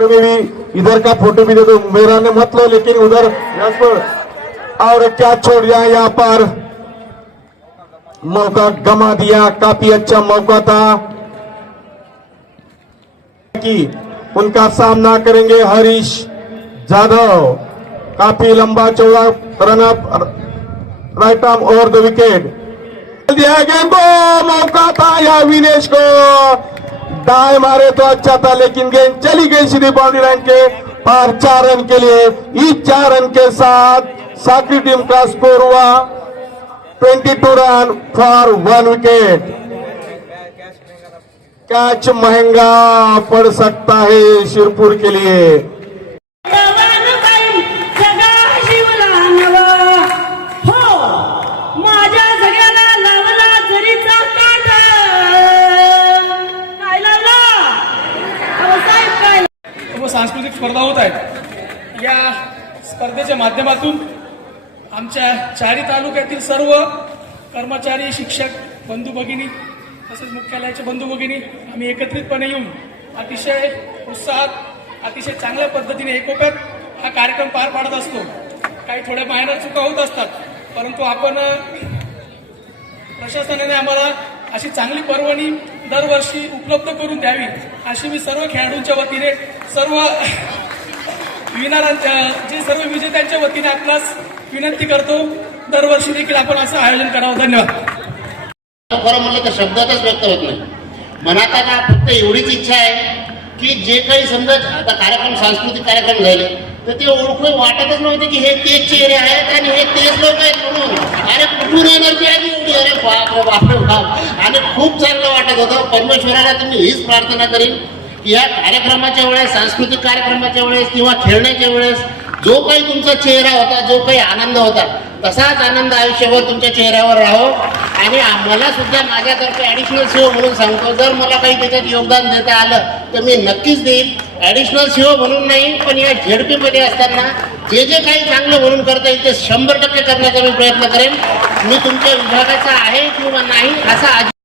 में भी इधर का फोटो भी दे दो। मेरा ने मत लो, लेकिन उधर और क्या छोड़ दिया यहाँ पर, मौका गमा दिया। काफी अच्छा मौका था कि उनका सामना करेंगे हरीश जाधव। काफी लंबा चौड़ा run up, right arm over the wicket दिया गया। को मौका था या विनेश को दाएं मारे तो अच्छा था, लेकिन गेंद चली गई सीधी बाउंड्री लाइन के पार 4 रन के लिए। इस 4 रन के साथ साकी टीम का स्कोर हुआ 22 रन फॉर 1 विकेट। कैच महंगा पड़ सकता है शिरपुर के लिए। सांस्कृतिक स्पर्धा होत आहेत। या स्पर्धेच्या माध्यमातून आमच्या चारी तालुक्यातील सर्व कर्मचारी, शिक्षक, बंधू भगिनी तसेच मुख्यालयाचे बंधू भगिनी आम्ही एकत्रितपणे येऊन अतिशय उत्साहात, अतिशय चांगल्या पद्धतीने एकोप्यात हा कार्यक्रम पार पाडत असतो। काही थोड्या मायनर चुका होत असतात, परंतु आपण प्रशासनाने आम्हाला अशी चांगली पर्वणी दरवर्षी उपलब्ध करून द्यावी अशी मी सर्व खेळाडूंच्या वतीने, सर्व विनरांच्या, जे सर्व विजेत्यांच्या वतीने आपणास विनंती करतो, दरवर्षी देखील आपण असं आयोजन करावं। धन्यवाद। खरं म्हणलं तर शब्दातच व्यक्त होत नाही। मनात आता फक्त एवढीच इच्छा आहे की जे काही समजा आता कार्यक्रम, सांस्कृतिक कार्यक्रम झाले तर ते ओळखून वाटतच नव्हते की हे तेच चेहरे आहेत आणि हे तेच लोक आहेत म्हणून। अरे कुठून एनर्जी आली एवढी, अरे बाप रे बाप रे बाप। आणि खूप चांगलं वाटत होतं। परमेश्वराला तुम्ही हीच प्रार्थना करीन की या कार्यक्रमाच्या वेळेस, सांस्कृतिक कार्यक्रमाच्या वेळेस किंवा खेळण्याच्या वेळेस जो काही तुमचा चेहरा होता, जो काही आनंद होता, तसाच आनंद आयुष्यभर तुमच्या चेहऱ्यावर राहो। आणि मला सुद्धा माझ्यातर्फे ॲडिशनल सीओ म्हणून सांगतो, जर मला काही त्याच्यात योगदान देता आलं तर मी नक्कीच देईन। ॲडिशनल सीओ म्हणून नाही, पण या झेडपीमध्ये असताना जे जे काही चांगलं म्हणून करता येईल ते 100% करण्याचा मी प्रयत्न करेन। मी तुमच्या विभागाचा आहे किंवा नाही असा